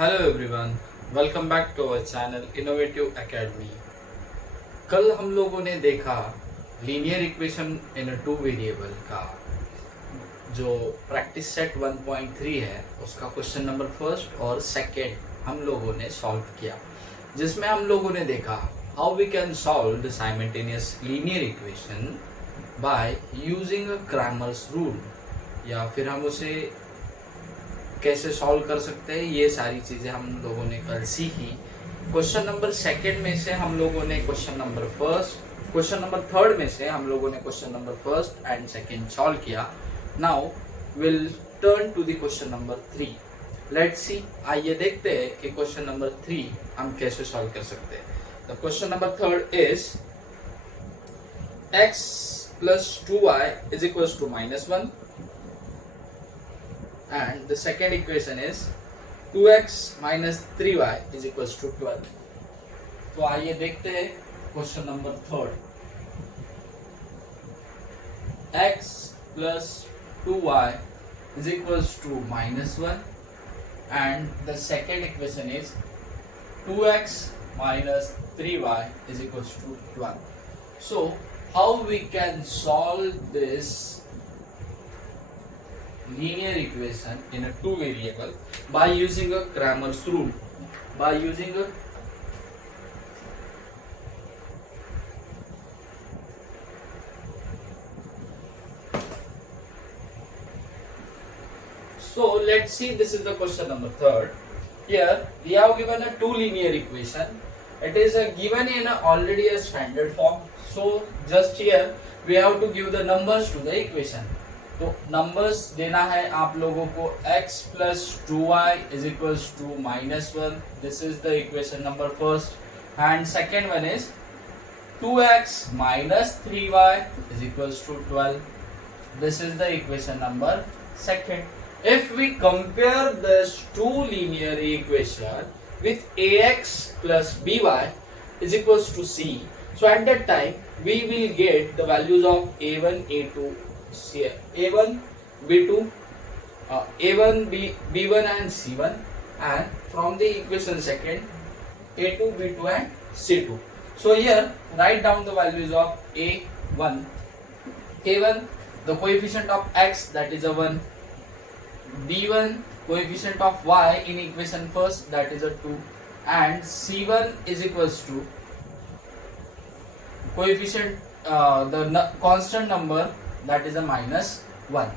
Hello everyone, welcome back to our channel Innovative Academy. कल हम लोगों ने देखा linear equation in two variable का जो प्रैक्टिस सेट 1.3 है, उसका क्वेश्चन नंबर फर्स्ट और सेकंड हम लोगों ने सॉल्व किया, जिसमें हम लोगों ने देखा how we can solve the simultaneous linear equation by using a Cramer's rule, या फिर हम उसे कैसे सॉल्व कर सकते हैं। ये सारी चीजें हम लोगों ने कल सीखी। क्वेश्चन नंबर सेकंड में से हम लोगों ने क्वेश्चन नंबर थर्ड में से हम लोगों ने question number first and second solve किया। Now will turn to the question number 3। Let's see, आइए देखते हैं कि क्वेश्चन नंबर 3 हम कैसे सॉल्व कर सकते हैं। The question number third is x plus 2y is equals to -1, and the second equation is 2x minus 3y is equals to 12। तो आइए देखते हैं question number third. x plus 2y is equals to -1, and the second equation is 2x minus 3y is equals to 12। So how we can solve this linear equation in a two variable by using a Cramer's rule, by using a so let's see, this is the question number third. Here we have given a two linear equation. It is given in already a standard form, so just here we have to give the numbers to the equation। तो numbers देना है आप लोगों को x plus 2y is equals to -1, this is the equation number first, and second one is 2x minus 3y is equals to 12, this is the equation number second। If we compare this two linear equation with ax plus by is equals to c, so at that time we will get the values of a1, a2, a1, b2, a1, b1 and c1, and from the equation second a2, b2 and c2। So here write down the values of a1, the coefficient of x, that is a 1, b1 coefficient of y in equation first, that is a 2, and c1 is equals to coefficient the constant number, that is a -1।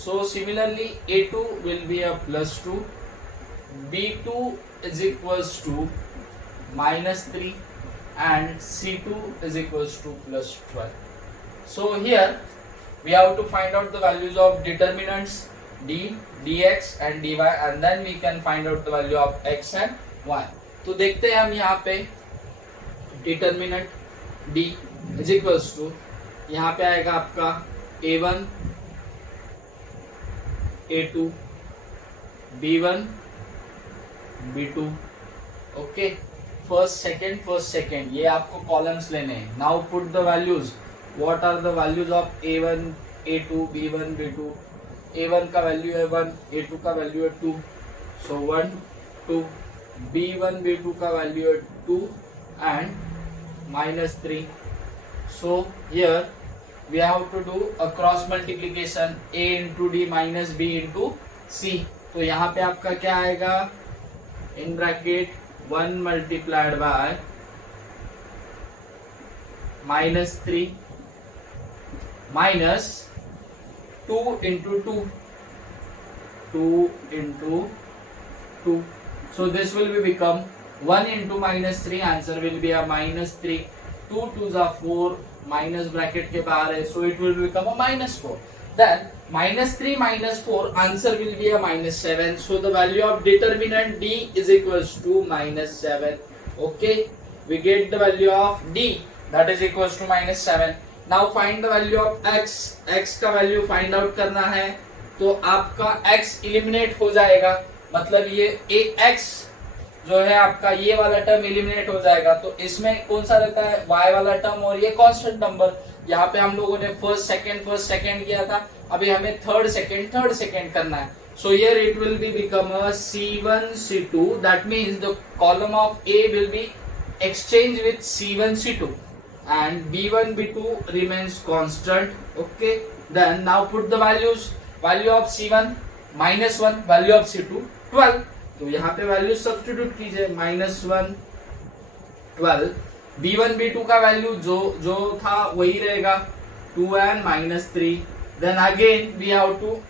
So similarly a2 will be a +2, b2 is equals to -3, and c2 is equals to +12। So here we have to find out the values of determinants d, dx and dy, and then we can find out the value of x and y। तो देखते हैं हम यहाँ पे determinant d is equals to, यहाँ पे आएगा आपका a1, a2, b1, b2। Okay, first second ये आपको कॉलम्स लेने हैं। Now put the values, what are the values of a1, a2, b1, b2। a1 का वैल्यू है 1, a2 का वैल्यू है 2, सो 1 2, b1 b2 का वैल्यू है 2 and -3। So here we have to do a cross multiplication, a into d minus b into c। तो यहाँ पे आपका क्या आएगा, in bracket 1 multiplied by -3 minus 2 into 2, 2 into 2। So this will be become 1 into -3, answer will be a -3, 2 2s are 4, minus bracket के बाहर है, so it will become a -4। Then -3 -4 answer will be a -7, so the value of determinant d is equals to -7। Okay, we get the value of d, that is equals to -7। Now find the value of x, x का value find out करना है, तो आपका x eliminate हो जाएगा, मतलब ये x जो है आपका ये वाला टर्म एलिमिनेट हो जाएगा। तो इसमें कौन सा रहता है, y वाला टर्म और ये कांस्टेंट नंबर। यहाँ पे हम लोगों ने फर्स्ट सेकंड किया था, अभी हमें थर्ड सेकंड करना है। So here it will be become a C1 C2. That means the column of A will be exchanged with C1 C2 and B1 B2 remains constant. Okay, then now put the values. Value of C1 -1, value of C2 12. तो यहाँ पे value substitute कीजिए, -1 12. B1 B2 का value जो था वही रहेगा 2 and -3. Then again we have to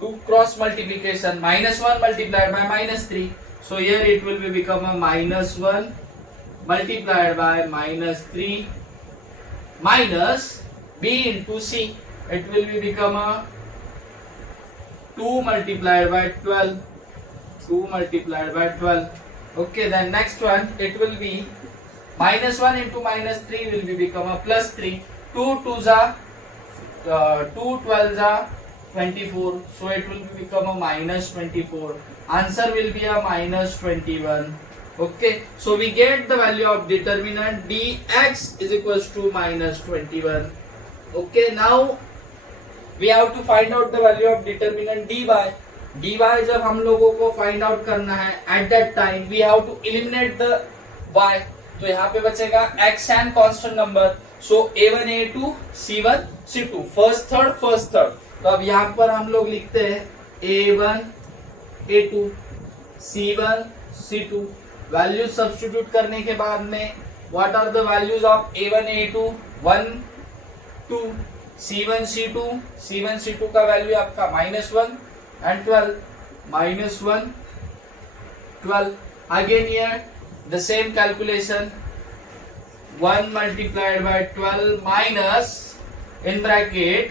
do cross multiplication, -1 multiplied by -3. So here it will be become a -1 multiplied by -3 minus B into C. It will be become a 2 multiplied by 12. 2 multiplied by 12. Okay, then next one it will be -1 into -3 will be become a +3. 2 2s are 2 12s are 24. So it will become a -24. Answer will be a -21. Okay, so we get the value of determinant dx is equals to -21. Okay, now we have to find out the value of determinant dy. dy जब हम लोगों को find out करना है, at that time we have to eliminate the y. तो यहाँ पे बचेगा x and constant number. So a1 a2 c1 c2 first third. तो अब यहाँ पर हम लोग लिखते हैं a1 a2 c1 c2. Values substitute करने के बाद में what are the values of a1 a2 1 2 c1 c2 का वैल्यू आपका -1 and 12. -1 12. Again here the same calculation, 1 multiplied by 12 minus in bracket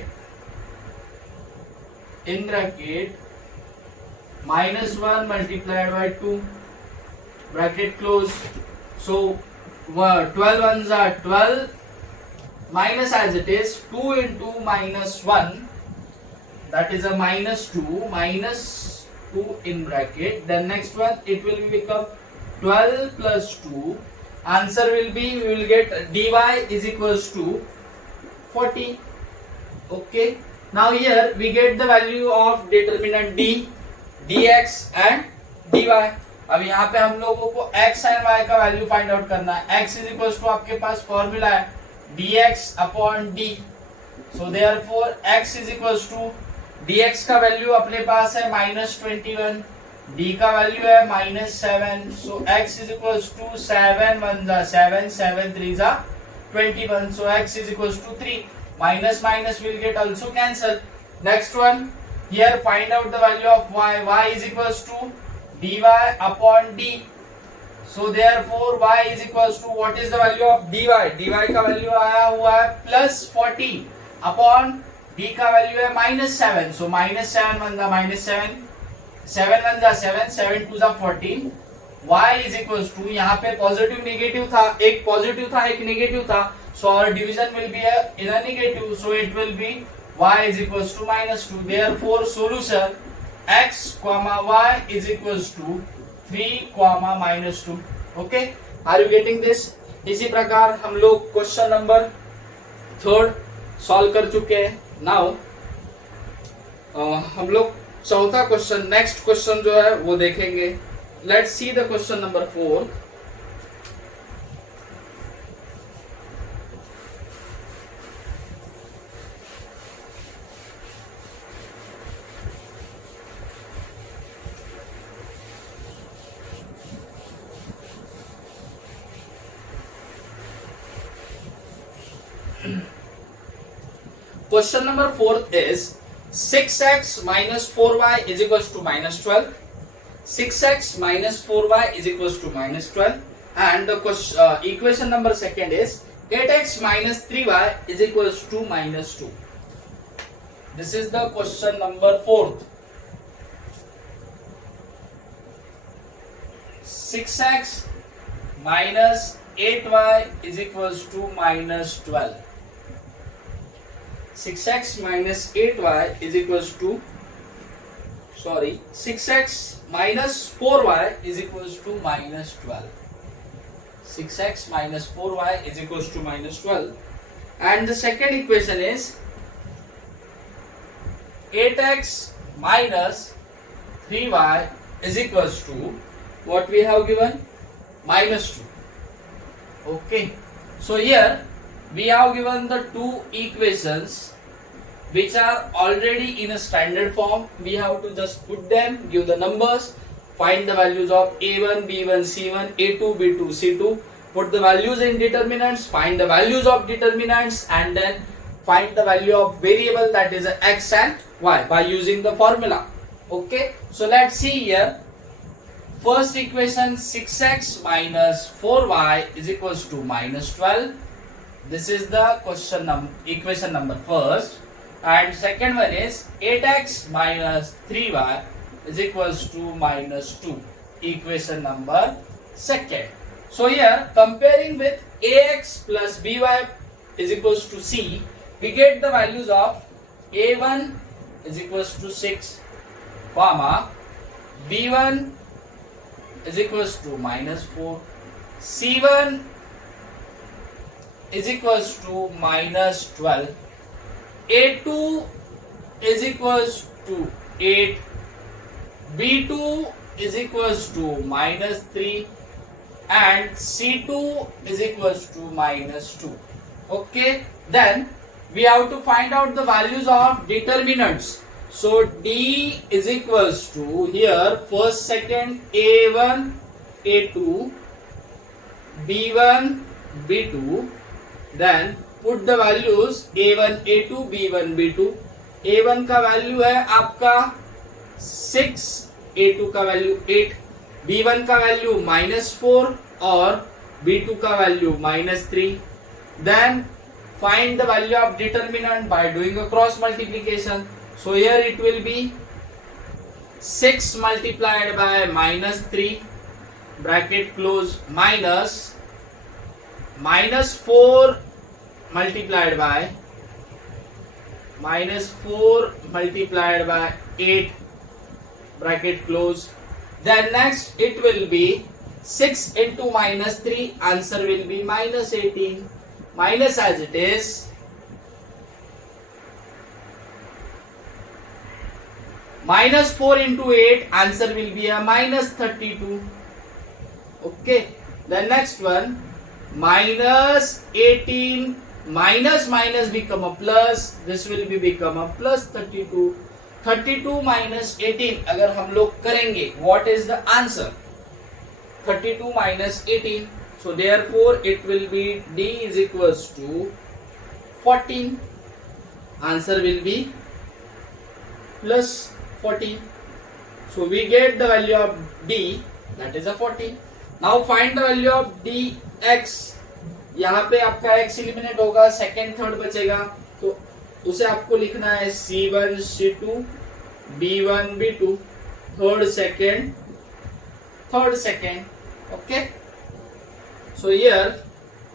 -1 multiplied by 2 bracket close. So 12 ones are 12 minus as it is 2 into -1, that is a -2 in bracket. Then next one it will become 12 plus 2. Answer will be, we will get dy is equals to 40. Okay, now here we get the value of determinant d, dx and dy. अब यहाँ पे हम लोगों को x and y का value find out करना है. x is equals to आपके पास फॉर्मूला है dx upon d. So therefore x is equals to dx का वैल्यू अपने पास है -21, d का वैल्यू है -7. So x is equals to 7 1 जा 7 7 3 जा 21. So x is equals to 3. Minus minus will get also cancel. Next one, here find out the value of y. y is equals to dy upon d. So therefore y is equals to, what is the value of dy? dy का value आया हुआ है +40 upon d का वैल्यू है -7. So -7 1 जा -7 7 1 जा 7 7 2 जा 14. y is equals to, यहाँ पे पॉजिटिव नेगेटिव था, एक पॉजिटिव था एक नेगेटिव था. So our division will be in a negative. So it will be y is equals to -2. Therefore solution x, y is equals to 3, -2. Okay, are you getting this? इसी प्रकार हम लोग question number 3 solve कर चुके हैं. Now हम लोग चौथा क्वेश्चन, नेक्स्ट क्वेश्चन जो है वो देखेंगे. Let's see the question number 4. Question number 4 is 6x minus 4y is equals to -12. 6x minus 4y is equals to -12. And the equation number second is 8x minus 3y is equals to -2. This is the question number 4. 6x minus 8y is equals to -12. 6x minus 8y is equals to 6x minus 4y is equals to -12. 6x minus 4y is equals to -12. And the second equation is 8x minus 3y is equals to what we have given, -2. Okay, so here we have given the two equations which are already in a standard form. We have to just put them, give the numbers, find the values of a1, b1, c1, a2, b2, c2, put the values in determinants, find the values of determinants, and then find the value of variable, that is x and y, by using the formula. Okay, so let's see here. First equation, 6x minus 4y is equals to -12. This is the equation number first. And second one is 8x minus 3y is equals to -2. Equation number second. So here comparing with ax plus by is equals to c, we get the values of a1 is equals to 6, comma b1 is equals to -4, c1 is equals to -12, a2 is equals to 8, b2 is equals to -3, and c2 is equals to -2. Okay, then we have to find out the values of determinants. So D is equals to here first, second, A1, A2, B1, B2. Then put the values A1, A2, B1, B2. A1 का वैल्यू है आपका 6, A2 का value 8, B1 का value -4 और B2 का value -3. Then find the value of determinant by doing a cross multiplication. So here it will be 6 multiplied by -3 bracket close minus -4 multiplied by -4 multiplied by 8 bracket close. Then next it will be 6 into -3, answer will be -18, minus as it is -4 into 8, answer will be a -32. Okay, the next one -18 minus become a plus, this will be become a +32. 32 minus 18 अगर हम लोग करेंगे, what is the answer? 32 minus 18. So therefore it will be D is equals to 14. Answer will be plus 14. So we get the value of D, that is a 14. Now find the value of dx. यहाँ पे आपका x eliminate होगा, second third बचेगा, तो उसे आपको लिखना है C1 C2 B1 B2, third second. Okay, so here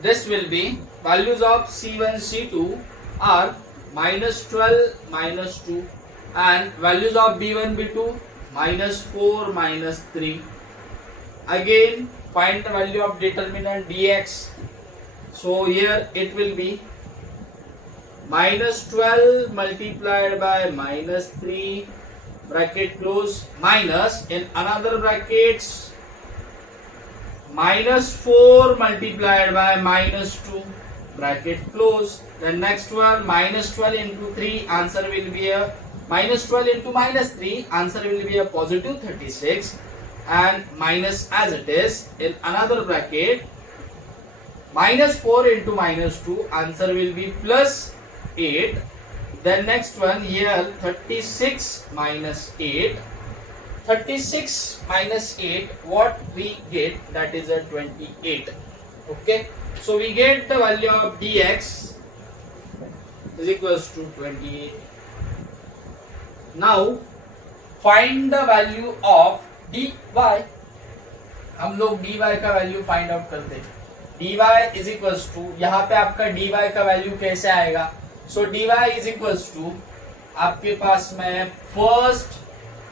this will be values of C1 C2 are -12 -2, and values of B1 B2 -4 -3. Again find the value of determinant dx. So here it will be -12 multiplied by -3 bracket close minus in another brackets -4 multiplied by -2 bracket close. The next one -12 into 3, answer will be a -12 into -3, answer will be a positive 36, and minus as it is in another bracket -4 into -2, answer will be plus 8. Then next one here 36 minus 8. 36 minus 8, what we get, that is a 28. Okay, so we get the value of dx is equals to 28. Now find the value of dy. हम लोग dy का value find out करते हैं. dy is equals to, यहाँ पे आपका dy का value कैसे आएगा? सो dy इज इक्वल्स टू आपके पास में first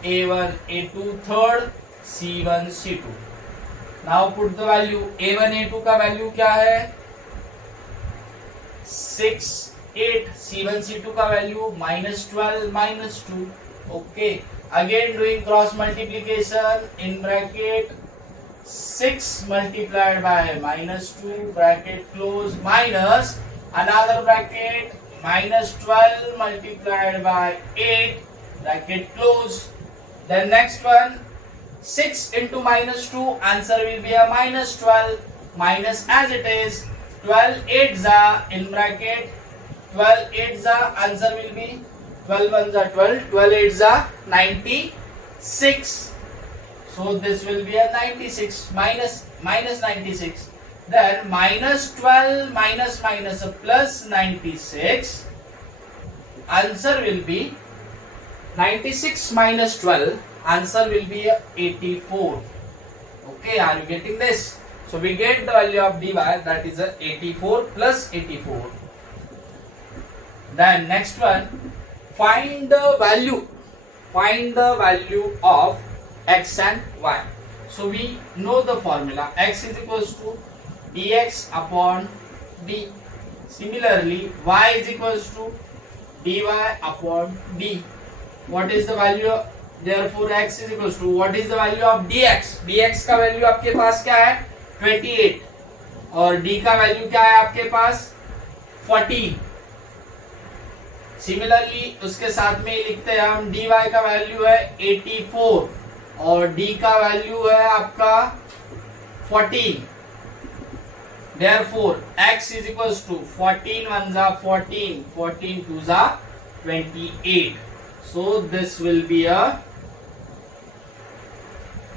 A1 A2, third C1 C2. Now put the value. A1 A2 का वैल्यू क्या है? 6 8. C1 C2 का value -12 -2. Okay, again doing cross multiplication in bracket 6 multiplied by minus 2 bracket close minus another bracket minus 12 multiplied by 8 bracket close. Then next one 6 into minus 2 answer will be a minus 12 minus as it is 12 8 za in bracket 12 8 za answer will be 12 1 za 12 12 8 za 96. So this will be a 96 minus 96. Then minus 12 minus minus a plus 96. Answer will be 96 minus 12. Answer will be 84. Okay, are you getting this? So we get the value of dy, that is a 84 plus 84. Then next one, find the value of x and y. So we know the formula, x is equals to dx upon d. Similarly, y is equals to dy upon d. What is the value? Therefore x is equals to, what is the value of dx? dx का value आपके पास क्या है 28 और d का value क्या है आपके पास 14. Similarly उसके साथ में लिखते हैं हम dy का वैल्यू है 84 और d का वैल्यू है आपका 14. Therefore x is equals to 14 1 जा 14, 14 2 जा 28. So this will be a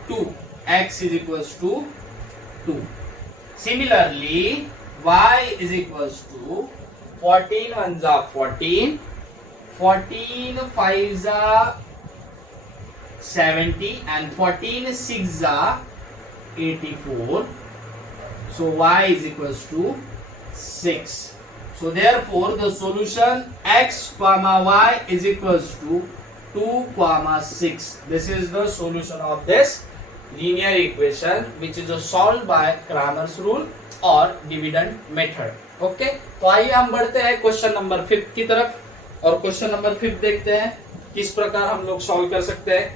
2. X is equals to 2. Similarly, y is equals to 14 1 जा 14, 14 5 जा 70 and 14 6 जा 84. So y is equals to 6. So therefore the solution x comma y is equals to 2 comma 6. This is the solution of this linear equation which is solved by Cramer's rule or dividend method. Okay, तो आइए हम बढ़ते हैं question number 5 की तरफ और question number 5 देखते हैं किस प्रकार हम लोग सॉल्व कर सकते हैं.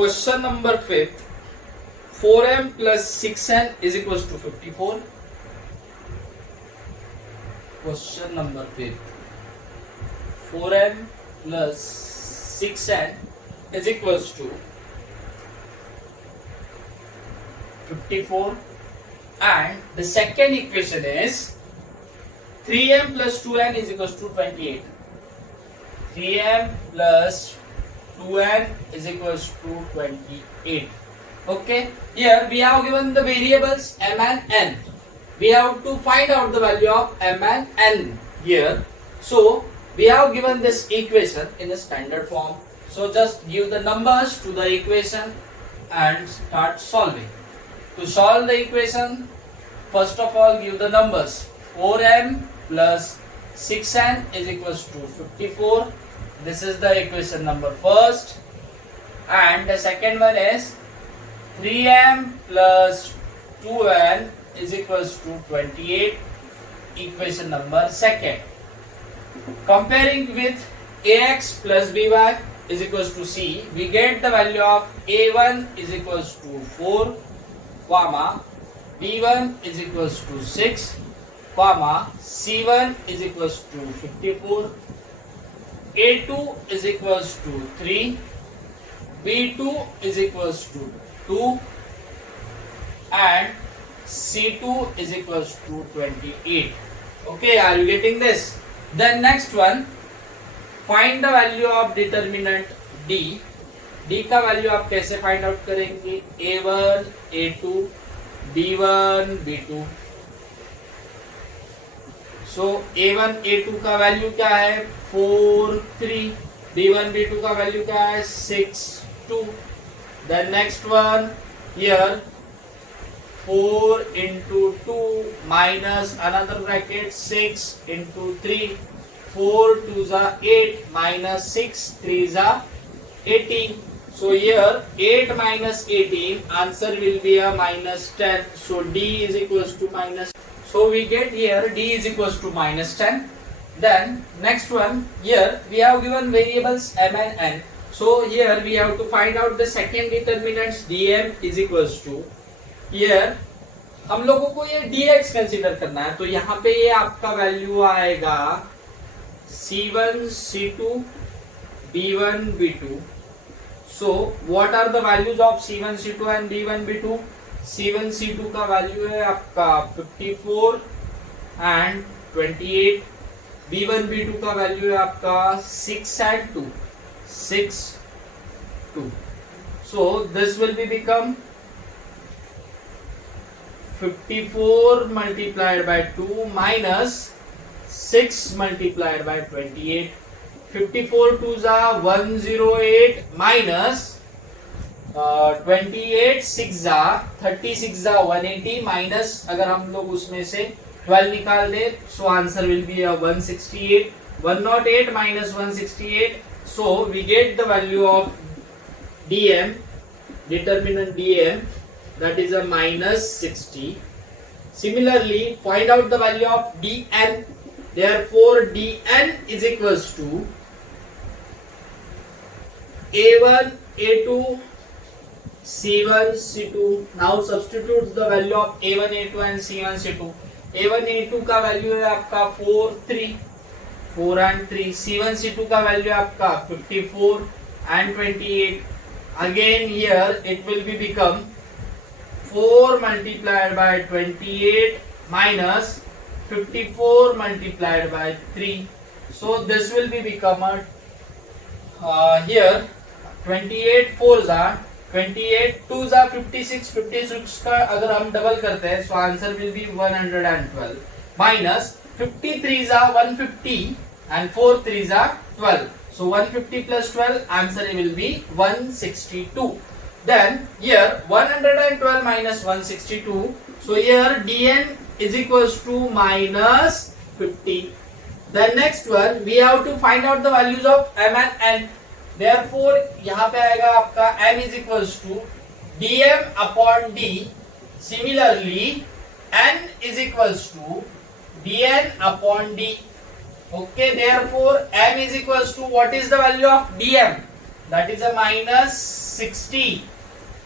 Question number 5, 4m plus 6n is equals to 54. Question number 5, 4m plus 6n is equals to 54, and the second equation is 3m plus 2n is equals to 28. 3m plus 2n is equals to 28. Okay, here we have given the variables m and n. We have to find out the value of m and n here. So we have given this equation in a standard form. So just give the numbers to the equation and start solving. To solve the equation, first of all give the numbers. 4m plus 6n is equals to 54. This is the equation number first, and the second one is 3m plus 2n is equals to 28, equation number second. Comparing with ax plus by is equals to c, we get the value of a1 is equals to 4, comma b1 is equals to 6, comma c1 is equals to 54. A2 is equals to 3, B2 is equals to 2, and C2 is equals to 28. Okay, are you getting this? Then next one, find the value of determinant D. D का value आप कैसे find out करेंगे? A1, A2, B1, B2. सो A1 A2 का value क्या है 4 3, B1 B2 का value क्या है 6 2. Then next one here 4 into 2 minus another bracket 6 into 3, 4 2s are 8 minus 6 3s are 18. So here 8 minus 18, answer will be a minus 10. So D is equals to minus. So we get here D is equals to minus 10. Then next one, here we have given variables m and n. So here we have to find out the second determinants dm is equals to, here हम लोगों को ये dx consider करना है, तो यहाँ पे ये आपका वैल्यू आएगा c1 c2 b1 b2. So what are the values of c1 c2 and b1 b2? c1 c2 का वैल्यू है आपका 54 and 28. b1 b2 का वैल्यू है आपका 6 and 2, 6 2. So this will be become 54 multiplied by 2 minus 6 multiplied by 28. 54 2s are 108 minus 28 6 are 36 are 180 minus अगर हम लोग उसमें से 12 निकाल दे, so answer will be a 168. 108 minus 168, so we get the value of dm, determinant dm, that is a minus 60. Similarly, find out the value of dn. Therefore dn is equals to a1 a2 c1 c2. Now substitute the value of a1 a2 and c1 c2. a1 a2 का वैल्यू है आपका 4 3 4 and 3. c1 c2 का वैल्यू है आपका 54 and 28. Again here it will be become 4 multiplied by 28 minus 54 multiplied by 3. So this will be become a here 28 4s are 28 2s are 56. 56 का अगर हम डबल करते हैं, so answer will be 112 minus 53s are 150 and 4 3s are 12. So 150 plus 12, answer will be 162. Then here 112 minus 162. So here dn is equals to minus 50. The next one we have to find out the values of m and n. Therefore यहाँ पे आएगा आपका m is equals to dm upon d. Similarly n is equals to dn upon d. Okay, therefore m is equals to, what is the value of dm? That is a minus 60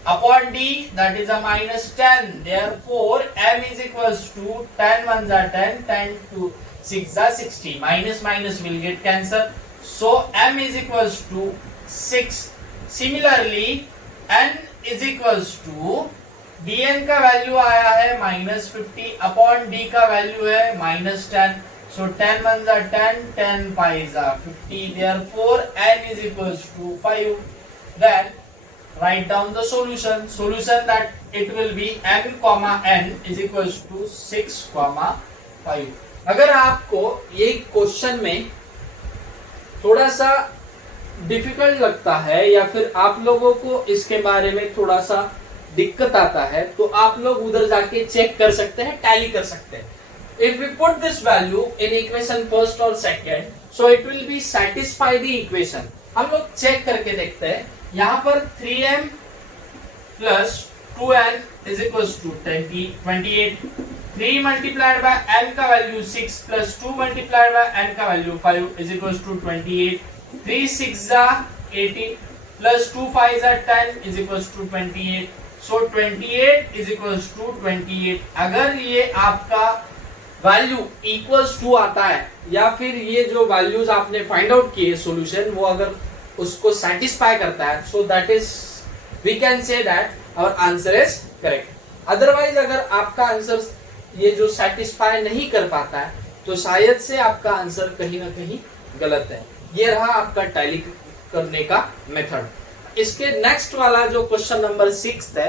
upon d, that is a minus 10. Therefore m is equals to 10 ones are 10, 10 to 6 are 60. Minus minus will get cancelled. So m is equals to 6. Similarly n is equals to dn का value आया है minus 50 upon d का वैल्यू है minus 10. So 10 ones are 10, 10 5s are 50. Therefore n is equals to 5. Then write down the solution. Solution that it will be m comma n is equals to 6 comma 5. अगर आपको ये question में थोड़ा सा difficult लगता है या फिर आप लोगों को इसके बारे में थोड़ा सा दिक्कत आता है, तो आप लोग उधर जाके चेक कर सकते हैं, टैली कर सकते हैं. If we put this value in equation first or second, so it will be satisfy the equation. हम लोग चेक करके देखते हैं. यहाँ पर 3m plus 2n is equals to 28. 3 multiplied by n का value 6 plus 2 multiplied by n का value 5 is equals to 28. 3 6 are 18 plus 2 5 are 10 is equals to 28. So 28 is equals to 28. अगर ये आपका वैल्यू इक्वल्स टू आता है या फिर ये जो वैल्यूज आपने फाइंड आउट किए सॉल्यूशन वो अगर उसको सेटिस्फाई करता है, so that is we can say that our answer is correct. Otherwise अगर आपका आंसर ये जो सेटिस्फाई नहीं कर पाता है तो शायद से आपका आंसर कहीं ना कहीं गलत है. ये रहा आपका टैली करने का मेथड. इसके नेक्स्ट वाला जो क्वेश्चन नंबर 6 है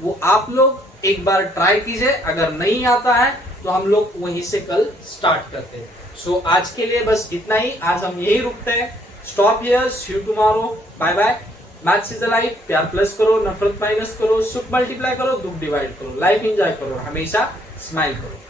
वो आप लोग एक बार ट्राई कीजिए. अगर नहीं आता है तो हम लोग वहीं से कल स्टार्ट करते हैं. सो आज के लिए बस इतना ही. आज हम यही रुकते हैं. Stop here, see you tomorrow. Bye bye. Maths is life, प्यार प्लस करो, नफरत माइनस करो, सुख मल्टीप्लाई करो, दुख डिवाइड करो, लाइफ एंजॉय करो, हमेशा स्माइल करो।